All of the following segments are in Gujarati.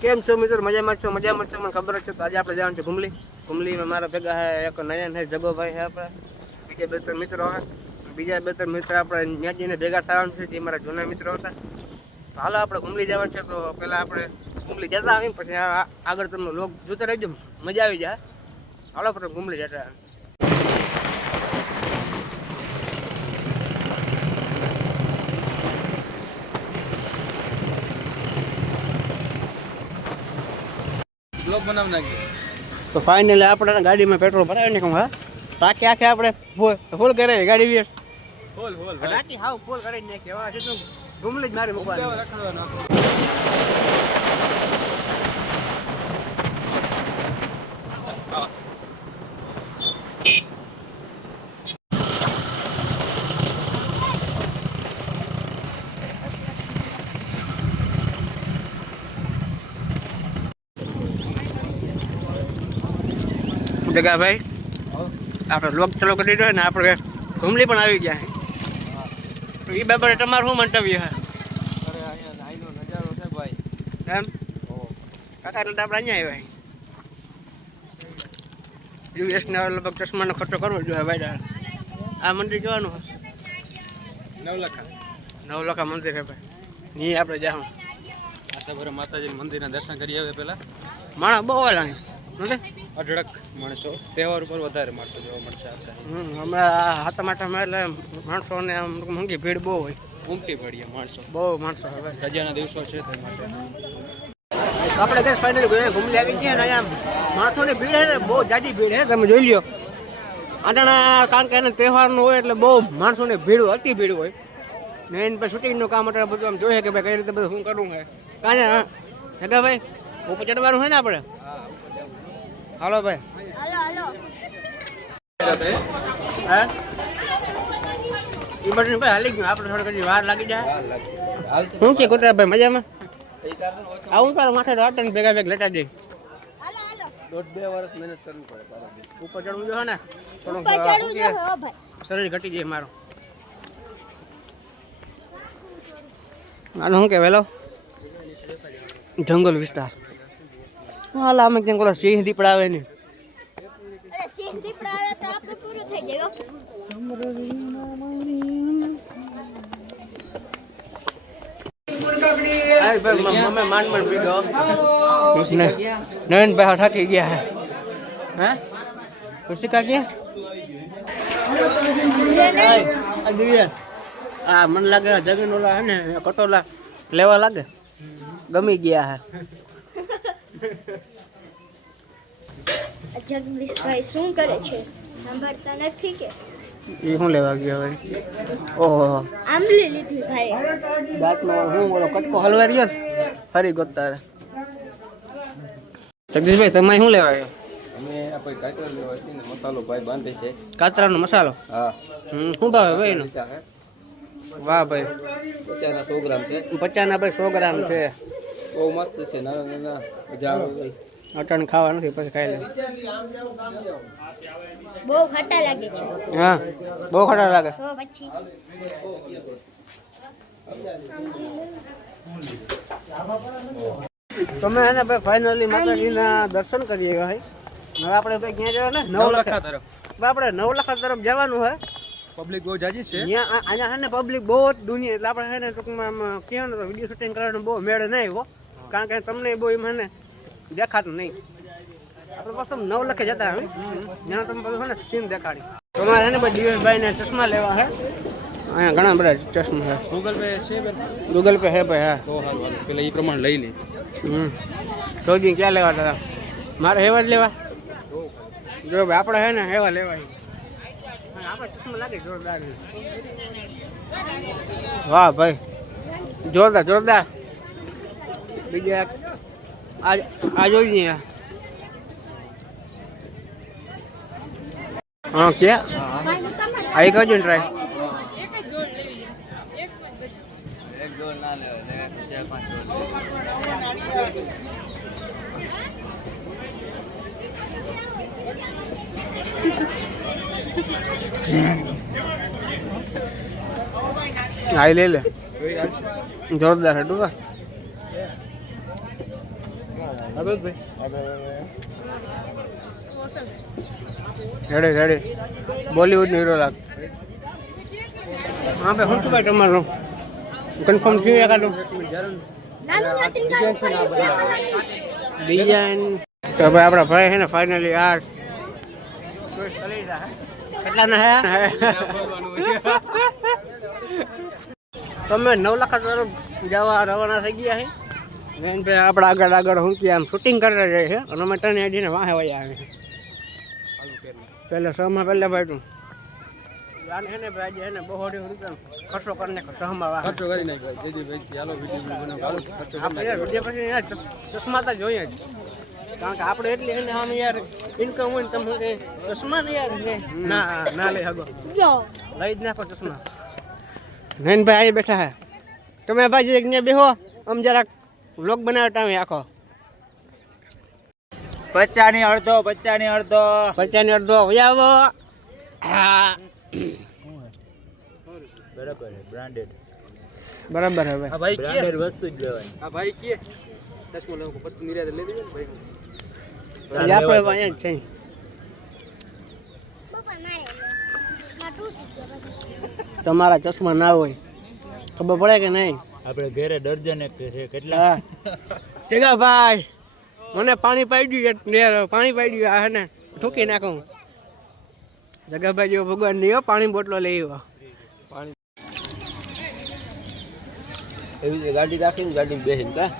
કેમ છો મિત્રો? મજામાં છો? મજામાં છો? મને ખબર છે તો આજે આપણે જવાનું છે ઘુમલી. ઘુમલીમાં મારા ભેગા હે, એક નયન હે, જગોભાઈ હે આપણે. બીજા બે ત્રણ મિત્રો હે. બીજા બે ત્રણ મિત્ર આપણે ન્યાજીને ભેગા થવાનું છે, જે મારા જૂના મિત્રો હતા. તો હાલો આપણે ઘુમલી જવાનું છે તો પહેલાં આપણે ઘુમલી જતા આવીને પછી આગળ તમને લોક જોતા રહેજો. મજા આવી જાય હાલો આપણે ઘુમલી જતા આવીએ. બનાવી બનાવ નાખી. તો ફાઇનલી આપણે ગાડીમાં પેટ્રોલ ભરાવી નાખું હા? ટાંકી આખે આપણે ફૂલ કરે ગાડી બી. ફૂલ ફૂલ ટાંકી હાવ ફૂલ કરી નાખી. હવે સીધું ઘુમલી જ મારી મૂકવાની. નાખો આપણે લોક ચાલુ કરી દીધો ને આપણે ઘૂમલી પણ આવી ગયા તો એ બાબતે તમારું શું મંતવ્ય હા? એમ? કાકા એટલે આપણે અહીંયા આવ્યા યુએસને લગભગ ચશ્માનો ખર્ચો કરવો જોઈએ ભાઈ આ મંદિર જોવાનું નવલખા. નવલખા મંદિર હે ભાઈ. નહીં આપણે જાઉં આશાભરા માતાજી મંદિરના દર્શન કરી આવે પહેલાં. માણસ બહુ અહીં. નથી અઢળક માણસો તહેવાર ઉપર વધારે માણસો જોવા મળશે હમ, હમણાં હાથા માટામાં એટલે માણસોને આમ મોંઘી ભીડ બહુ હોય. ઉમટી પડીએ માણસો. બહુ માણસો હવે રજાના દિવસો છે તે માટે. આપણે ગેસ ફાઇનલી ઘૂમલી આવી ગયા ને અહીંયા માણસોની ભીડ છે ને બહુ જાજી ભીડ હે તમે જોઈ લ્યો. આટાણા કારણ કે એને તહેવારનું હોય એટલે બહુ માણસોની ભીડ અતિ ભીડ હોય. ને એને પછી શૂટિંગનું કામ એટલે બધું આમ જોઈએ કે ભાઈ કઈ રીતે બધું શું કરવું છે. કાંઈ હા. ભાઈ ઉપર ચડવાનું હોય ને આપણે? હાલો ભાઈ. હે? ભાઈ હાલી ગયું. આપણે થોડી ઘણી વાર લાગી જાય. શું કે કુતરા ભાઈ મજામાં? આવું તારા માથે રાટન ભેગા ભેગ લેટા જઈ દોઢ બે વર્ષ મહેનત કરવી પડે ઉપર ચડવું જો ને શરીર ઘટી જાય મારો. આનો શું કહેવાય જંગલ વિસ્તાર. હાલ અમે કેમ કોલા સિંહ દીપડા આવે ને. અરે સિંહ દીપડા આવે તો આપણે પૂરું થઈ જાય હો. આ ભાઈ થાકી ગયા હે. હે? કુશિકા ગયા આ મને લાગે જગીન ઓલા હે ને કટોલા લેવા લાગે? ગમી ગયા હે. જગદીશભાઈ શું કરે છે? સાંભળતા નથી કે? એ શું લેવા ગયો હવે? ઓહો. આંબલી લીધી ભાઈ દાંતમાં હું બોલો કટકો હલવા રહ્યો ને? ફરી ગોતતા. જગદીશભાઈ તમે શું લેવા આવ્યો અમે આપણે કાતર લેવા ને મસાલો ભાઈ બાંધે છે. કાતરાનો મસાલો? હા. હમ શું ભાવે ભાઈ એનો? વાહ ભાઈ. પચાસના સો ગ્રામ છે. પચાસના ભાઈ સો ગ્રામ છે. બહુ મસ્ત છે. નાના નાના મજા આવે ભાઈ અટાણ ખાવા નથી પછી ખાઈ લે. બહુ ખાટા લાગે છે. હા બહુ ખટા લાગે. તો પછી. તમે એને ભાઈ ફાઇનલી માતાજીના દર્શન કરીએ ભાઈ હવે આપણે ભાઈ ક્યાં જવાનું? નવલખા તરફ. આપણે નવલખા તરફ જવાનું હે. પબ્લિક બહુ જાજી છે. અહીંયા અહીંયા હે ને પબ્લિક બહુ દુનિયા એટલે આપણે હે ને ટૂંકમાં આમ કહો તો વીડિયો શૂટિંગ કરવાનો બહુ મેળ નહીં આવ્યો કારણ કે તમને બહુ એમ ને દેખાતું નહીં. આપણે પાછું નવ લખે જતા હવે જ્યાં તમે બધું ને સીન દેખાડી. તમારે છે ને ભાઈ ને ચશ્મા લેવા છે અહીંયા ઘણા બધા ચશ્મા છે ગૂગલ પે છે ગૂગલ પે હે ભાઈ હા. તો હાલ હાલો પેલા એ પ્રમાણે લઈ લે. હમ. રોજી ક્યાં લેવા હતા મારે હેવા જ લેવા? જો ભાઈ આપણે હે ને હેવા લેવા આપણે ચશ્મા લાગે જોરદાર. વાહ ભાઈ. જોરદાર જોરદાર. બીજા આ જોઈ ને હા, કે? આ એક જ ટ્રાય એક જોડ લે. લેવા ચાર પાંચ આ લે લે જોરદાર છે ડૂબા રેડી રેડી. બોલીવુડ હીરો લાગ. હા ભાઈ શું ભાઈ તમારું? કન્ફર્મ થયું એકાદું ડિઝાઇન. તો ભાઈ આપણા ભાઈ છે ને ફાઇનલી આ કેટલાના હે? તમે નવ લાખ જવા રવાના થઈ ગયા છે મેન ભાઈ આપણે આગળ આગળ હું કે આમ શૂટિંગ કરતા જાય છે અને અમે તને અડીને વાહે વયા આવે છે પહેલા સહમાં પહેલા ભાઈ તું જાને હે ને ભાઈ આજે હે ને બહુ અઢી રૂપિયા ખર્ચો કરી નાખો સહમાં વાહ ખર્ચો કરી નાખ ભાઈ જેથી ભાઈ ચાલો વીડિયો બનાવો હાલો ખર્ચો કરી આપણે યાર વીડિયો પછી યાર ચસ- ચશ્મા તો જોઈએ જ કારણ કે આપણે એટલી એને આમ યાર ઇન્કમ હોય ને તમે કે ચશ્મા ને યાર ને ના ના લઈ હગો લઈ જ નાખો ચશ્મા. નૈન ભાઈ અહીં બેઠા હે તમે ભાઈ જે અહીંયા બેહો આમ જરાક વ્લોગ બનાવ્યો તમે આખો. પચાની અડધો પચાની અડધો. પચાની અડધો વયાવો હા. બરાબર બ્રાન્ડેડ બરાબર હવે. આ ભાઈ કે બ્રાન્ડેડ વસ્તુ જ લેવાની. આ ભાઈ કે ચશ્મો લેવો પછી નિરાતે લઈ દેજો ભાઈ. આપણે જ છે. તમારા ચશ્મા ના હોય. ખબર પડે કે નહીં? આપણે ઘરે દર્જન એક છે કેટલા? ટેગા ભાઈ મને પાણી પાડ્યું એટલે યાર પાણી પાડ્યું આ હે ને ઠોકી નાખું. જગાભાઈ જેવો ભગવાન નહીં હો પાણી બોટલો લઈ આવ્યો. એવી રીતે ગાડી રાખીને ગાડી બેસીને કા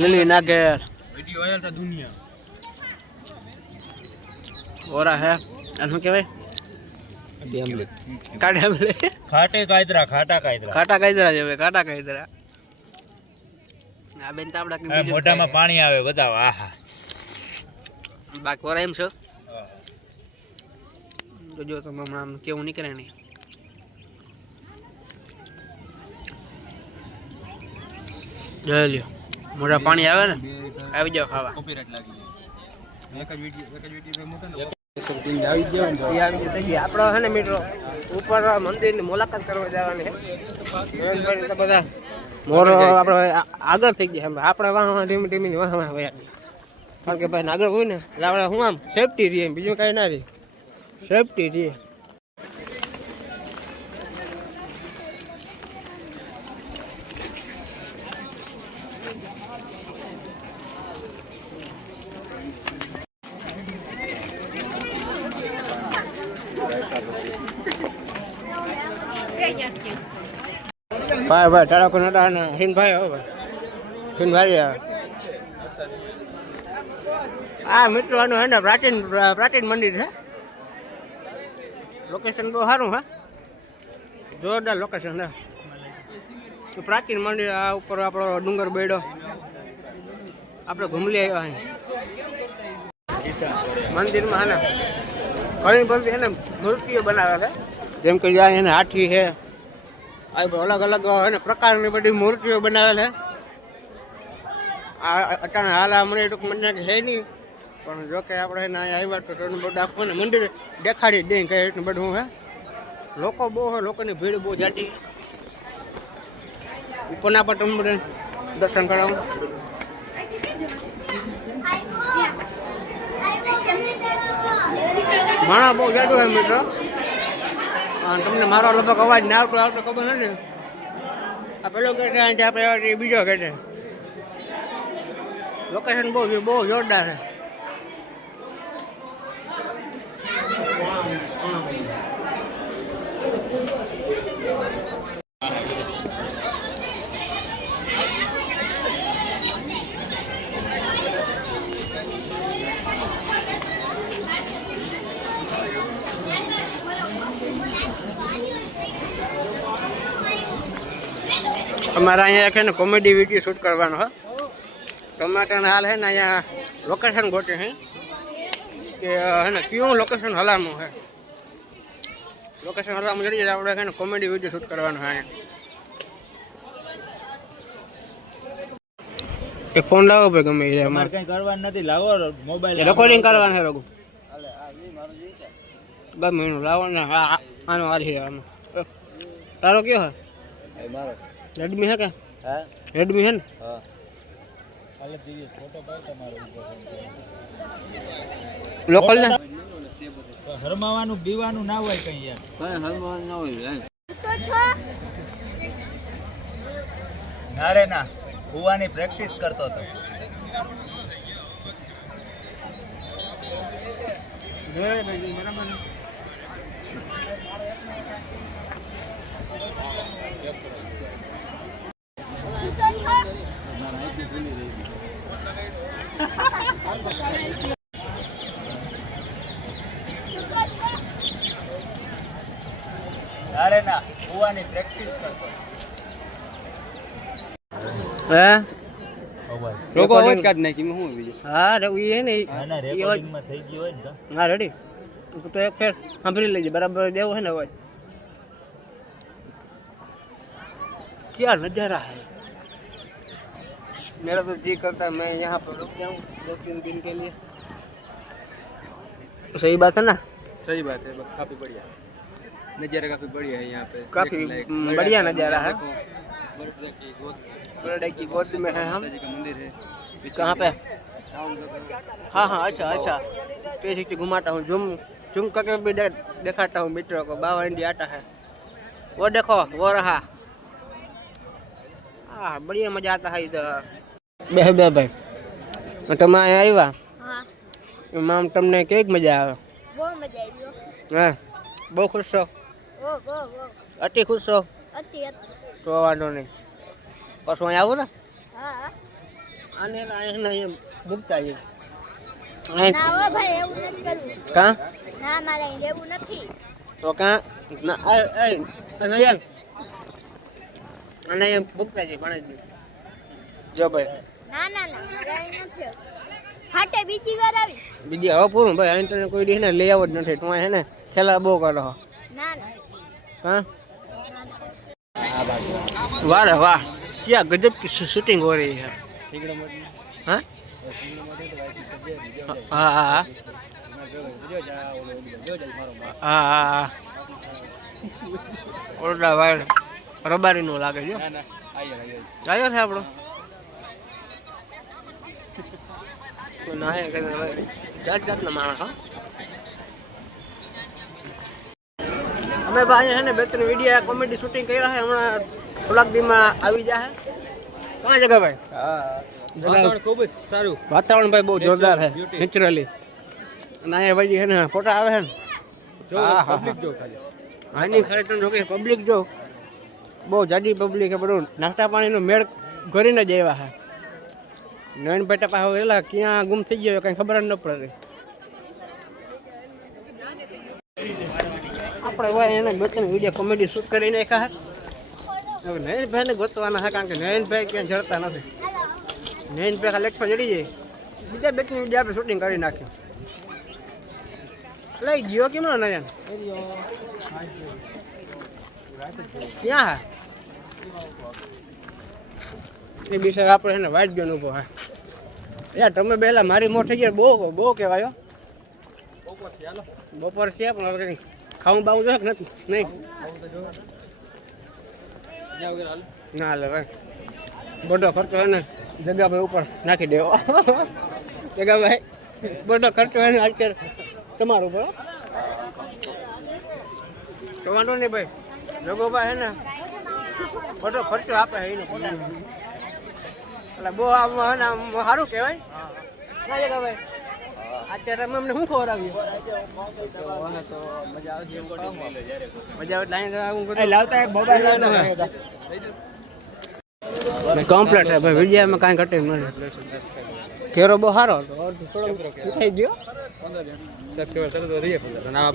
લીલી નાગેર. વીડિયો દુનિયા. ઓરા હે શું કહેવાય? ડેમલી કાઢે ખાટે કાયતરા ખાટા કાયતરા કાટા કાયદરા છે હવે કાટા કાયદરા. આ બેન તો આપડા મોઢામાં પાણી આવે બધા આહા. બાકી ઓરા એમ છો? જો તમે હમણાં આમ કેવું નીકળે નહીં. જોઈ લ્યો મોટા પાણી આવે ને આવી જાવ ખાવા. લાગી એક જ વીડિયો એક જ વીડિયો મૂકે ને આપણે છે ને, મિત્રો, ઉપર મંદિરની મુલાકાત કરવા જવાની છે બધા મોરો આપણે આગળ થઈ ગયા આપણે વાહ ધીમે ધીમે વાહ વાહ વયા કારણ કે ભાઈ આગળ હોય ને, એટલે આપણે શું આમ સેફટી રહીએ બીજું કાંઈ ના રહી. સેફટી રહીએ ભાઈ ભાઈ, તારા કોઈ નતા, ને, હિનભાઈ, હો, ભાઈ. હિનભાઈ આ મિત્રો આનું હે ને, પ્રાચીન પ્રાચીન મંદિર છે. લોકેશન બહુ સારું, હા. જોરદાર લોકેશન છે. પ્રાચીન મંદિર આ ઉપર આપણો ડુંગર બેડો. આપણે ઘૂમલી આવ્યા અહીં. મંદિરમાં, હે ને. ઘણી બધી એને મૂર્તિઓ બનાવે છે. જેમ કે એને હાથી છે. અલગ અલગ એને પ્રકારની બધી મૂર્તિઓ બનાવેલ છે આ અટાણે હાલ અમને ટૂંક મને છે નહીં. પણ જો કે આપણે એને અહીંયા આવ્યા તો તેનું બધું આખું મંદિર દેખાડી દે કે એટલું બધું હે. લોકો બહુ હોય લોકોની ભીડ બહુ જાતી. ઉપરના પર તમને દર્શન કરાવું? માણા બહુ જાડું હોય મિત્રો. તમને મારો લગભગ અવાજ ના આવતો આવતો ખબર નથી. આ પેલો કે આપણે બીજો કે છે. લોકેશન બહુ બહુ જોરદાર છે. અમારે અહીંયા છે ને કોમેડી વીડિયો શૂટ કરવાનો હો. ટમાટાના હાલ છે ને અહીંયા લોકેશન ગોતે છે. કે હે ને કયું લોકેશન હલામું છે? લોકેશન હલામું જડી જાય આપણે છે ને કોમેડી વીડિયો શૂટ કરવાનો છે અહીંયા. એક ફોન લાવો ભાઈ ગમે એ અમારે. કઈ કરવાનું નથી લાવો મોબાઈલ રેકોર્ડિંગ કરવાનું છે રઘુ. ગમે એનું લાવો ને હા હા, આનો છે આનો. તારો કયો હે રેડમી હે કે? હા? રેડમી હે ને? હા. કાલે ફોટો પાડ તમારો લોકલ ને? હરમાવાનું બીવાનું ના હોય કઈ યાર. કઈ હરમાવાનું ના હોય તો છો? ના રે ના કુવાની પ્રેક્ટિસ કરતો હતો. તો છો. અરે નાખી હું બીજું? હા રવિ એ હા રેડી તો. એક ફેર સાંભળી લેજે બરાબર દેવો છે ને અવાજ? क्या नज़ारा है मेरा तो जी करता है मैं यहाँ पर रुक जाऊँ दो तीन दिन के लिए सही बात है ना सही बात है बस काफी बढ़िया नज़ारा काफी बढ़िया है यहाँ पे काफी देखने लायक। हम्म, बढ़िया नज़ारा है देखो, बर्फदेव की गोद बड़े की गोद में है हम माता जी का मंदिर है पीछे कहाँ पे टाउन का हाँ हाँ अच्छा अच्छा तेजी से घुमाता हूँ झूम झूम करके भी दे, दिखाता हूँ मित्रों को बाबा इंडिया आता है वो देखो वो रहा हाँ बढ़िया मजा आता है इधर બે બે ભાઈ તમે અહીંયા આવ્યા હા એમાં આમ તમને કેવીક મજા આવે બહુ મજા આવી હો. હા બહુ ખુશ છો ઓ ઓ ઓ અતિ ખુશ છો અતિ અતિ તો વાંધો નહીં પાછું અહીંયા આવું ને હા આને અહીંયા અહીંયા મૂકતા જઈએ ના હો ભાઈ એવું નથી કરવું કાં ના મારે અહીં રહેવું નથી તો કાં ના આ આ અને યાર અને એ ભૂખતાજી ભણે જો ભાઈ. ના ના ના હાટે બીજી વાર આવી. બીજી હવે પૂરું ભાઈ અહીં તને કોઈ દીને લઈ આવો જ નથી. તું હે ને ખેલા બહુ કરો. ના ના. હા? વાહ રે વાહ. ક્યાં ગજબ કી શૂટિંગ હો રહી હે? હા હા હા. હા હા ઓરડા વાળ રબારીનું લાગે છે. ના ના આયર આયર આવ્યો છે આપણો. ના ભાઈ જાત જાતના માણસ અમે ભાઈ છે ને બે ત્રણ વીડિયો કોમેડી શૂટિંગ કર્યા છે હમણાં થોડાક દીમાં આવી જાય કાં જગ્યા ભાઈ વાતાવરણ ખૂબ જ સારું. વાતાવરણ ભાઈ બહુ જોરદાર છે નેચરલી અને અહીંયા ભાઈ છે ને ફોટા આવે છે ને. પબ્લિક જો ખાલી. આની ખરેખર જો કે પબ્લિક જો. બહુ જાડી પબ્લિક છે બધું. નાસ્તા પાણીનો મેળ કરીને જ આવ્યા છે. નયન પેટા પાસે એલા ક્યાં ગુમ થઈ ગયો કંઈ ખબર જ ન પડતી આપણે હોય એને ત્રણ વીડિયો કોમેડી શૂટ કરી નાખ્યા હવે નયનભાઈને ગોતવાના છે કારણ કે નયનભાઈ ક્યાં જડતા નથી. નયનભાઈ ખાલી એક પર જડી જાય. બીજા બે ત્રણ વીડિયો આપણે શૂટિંગ કરી નાખ્યું લઈ ગયો કેમ નયન? ક્યાં હે એ બિચારા આપણે છે ને બેન ઊભો હે. યાર, તમે પહેલા મારી મોટ થઈ ગયા બહુ બહુ કહેવાયો બપોર છે પણ હવે કંઈ ખાવું બાવું જોઈએ કે નથી? નહીં? ના, હાલે ભાઈ બધો ખર્ચો એને જગ્યા ભાઈ ઉપર નાખી દેવો. જગાભાઈ બધો ખર્ચો એને અત્યારે તમારો ઉપર. તો વાંધો નહીં ભાઈ. જગોભાઈ હે ને બધો ખર્ચો આપે એનો. એટલે બહુ આમ આમ સારું કહેવાય. ના જગાભાઈ અત્યારે અમે અમને શું ખબર આવી? તો મજા આવે છે લાવતા એક મોબાઈલ કમ્પ્લેટ છે ભાઈ વિડીયામાં કાંઈ ઘટે નથી કેરો બહુ સારો હતો. થઈ ગયો.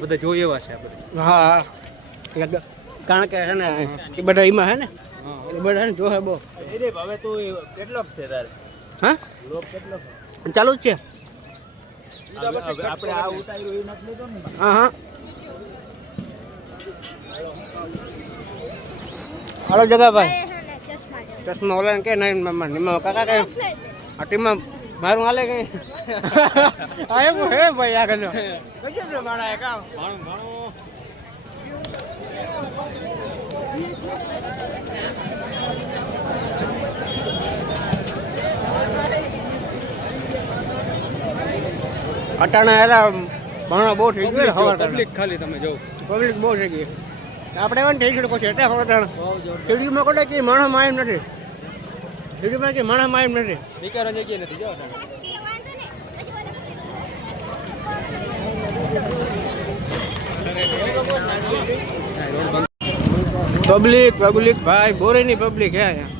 બધા જોઈએ એવા છે હા હા. એટલે કારણ કે છે ને એ બધા એમાં હે ને એ બધા ને જોહે બહુ. હવે તું કેટલોક છે તારે? હા? ચાલુ જ છે. આપણે આ ઉતાર્યું એ નથી લીધો ને? હા હા. હાલો જગા ભાઈ એ હે ને ચશ્મા. ઓલા કે નહીં મામા નિમા કાકા કે આ ટીમમાં મારું હાલે કઈ? હા એવું હે ભાઈ આગળ ગજબ ને મારા કામ ભાણું ભાણું. અટાણા એલા ભણો બહુ થઈ ગયું હવા પબ્લિક ખાલી તમે જો. પબ્લિક બહુ થઈ ગઈ આપણે પણ થઈ ગયું પછી એટલે ખબર અટાણા. શેરડીમાં કોડે કે માણસ માયમ નથી? શેરડીમાં કે માણસ માયમ નથી? વિચાર જગ્યા નથી જો પબ્લિક પબ્લિક ભાઈ બોરેની પબ્લિક હે અહીંયા.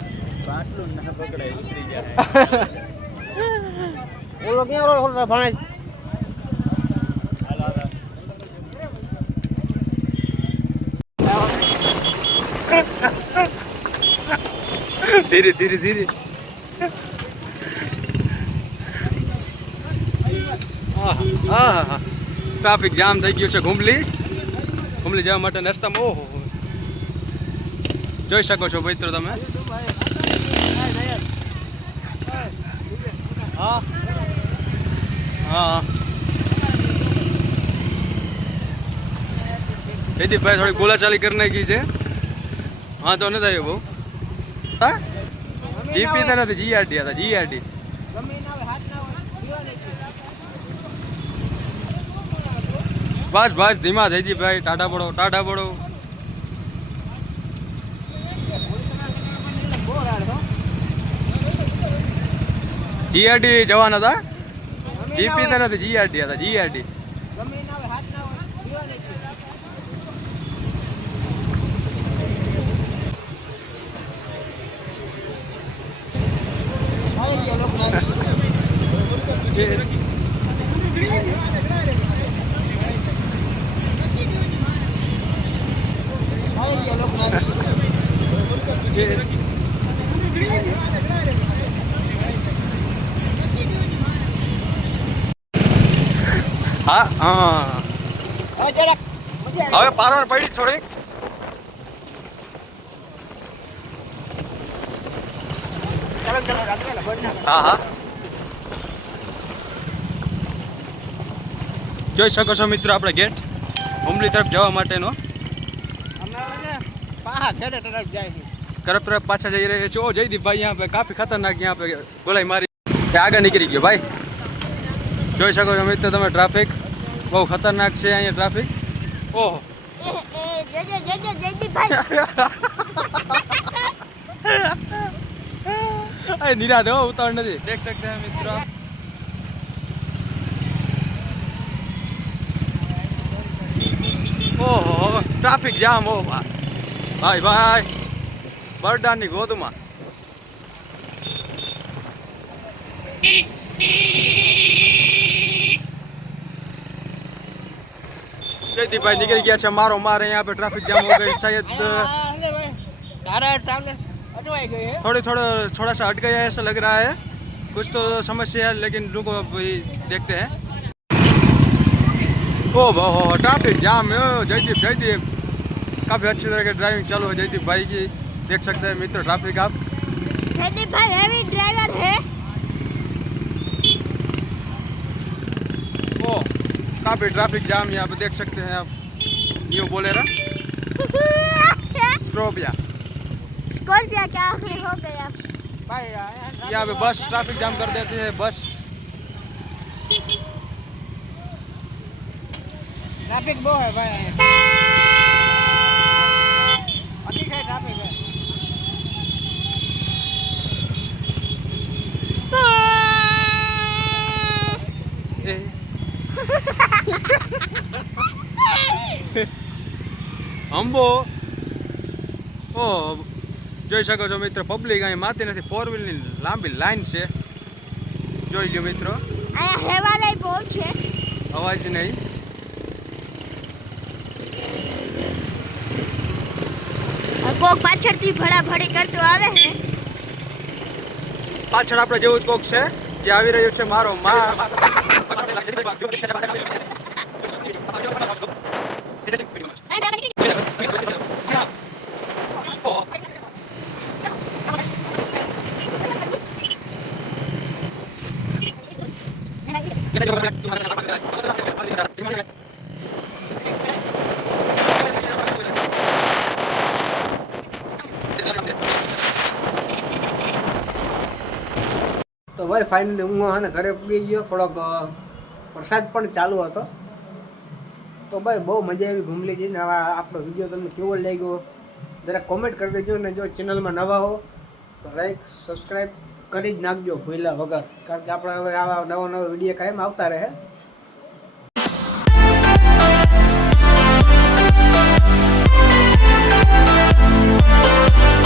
પાટલું ના પકડાય ઉતરી જાય. ઓલો ક્યાં ઓલો ઓલો ભણાય ધીરે ધીરે ધીરે. ટ્રાફિક જામ થઈ ગયું છે ઘુમલી ઘુમલી જવા માટે રસ્તામાં ઓહો. જોઈ શકો છો મિત્રો તમે. હા. હા. ભાઈ થોડી બોલાચાલી કરી નાખી છે. હા તો નથી આવ્યો બહુ. હા? જીપી તો નથી જીઆરડી હતા જીઆરડી બસ બસ ધીમા થઈ જી ભાઈ ટાટા પડો ટાટા પડો. જીઆરડી જવાના હતા? જીપી તો નથી જીઆરડી હતા જીઆરડી હા હા. હવે પારવાર પડી થોડી હા હા. જોઈ શકો છો મિત્રો આપણે ગેટ. ઉમલી તરફ જવા માટેનો. તરફ તરફ પાછા જઈ રહ્યા છો જયદીપ ભાઈ અહીંયા કાફી ખતરનાક અહીંયા પે ગોલાઈ મારી. આગળ નીકળી ગયો, ભાઈ. જોઈ શકો છો મિત્રો તમે ટ્રાફિક. બહુ ખતરનાક છે અહીંયા ટ્રાફિક. ઓહો. નિરાધ ઉતાવળ નથી. દેખ શકતા મિત્રો. ઓહો ટ્રાફિક જામ હો ભાઈ ભાઈ બરડાની ગોદમાં જયદીપભાઈ નીકળી ગયા છે મારો મારે यहाँ पे ट्रैफिक जाम हो गई शायद તારા ટ્રાવેલર અટવાઈ ગઈ હે थोड़े थोड़ा थोड़ा सा हट गया है ऐसा लग रहा है कुछ तो समस्या है लेकिन रुको अभी देखते हैं ओहो हो ट्रैफ़िक जाम है जयदीप जयदीप। काफ़ी अच्छी तरह की ड्राइविंग चलो है जयदीप भाई की। देख सकते हैं मित्र ट्रैफ़िक आप। जयदीप भाई हैवी ड्राइवर है। ओ काफ़ी ट्रैफ़िक जाम यहाँ पे देख सकते हैं आप। न्यू बोलेरा स्कॉर्पिया स्कॉर्पिया क्या हो गया? भाई यहाँ पे बस ट्रैफ़िक जाम कर देती है बस। ટ્રાફિક બહુ હે ભાઈ અતિશય ટ્રાફિક હે. અંબો. ઓ જોઈ શકો છો મિત્ર પબ્લિક અહીં માતી નથી ફોર વ્હીલની લાંબી લાઈન છે. જોઈ લ્યો મિત્રો. અહીંયા હેવાલય બહુ છે. અવાજ નહીં. કોક પાછળથી ભડાભડી કરતો આવે હે પાછળ આપણે જેવું જ કોક છે જે આવી રહ્યું છે મારો માં. ભાઈ ફાઇનલી હું અને ઘરે પૂગી ગયો, થોડોક વરસાદ પણ ચાલુ હતો. તો ભાઈ બહુ મજા આવી ઘૂમલી જઈને હવે આપણો વીડિયો તમને કેવો લાગ્યો? જરા કોમેન્ટ કરી દેજો ને જો ચેનલમાં નવા હો, તો લાઈક સબસ્ક્રાઈબ કરી જ નાખજો ભૂલા વગર. કારણ કે આપણે હવે આવા નવા નવા વીડિયો કાયમ આવતા રહે. Thank you.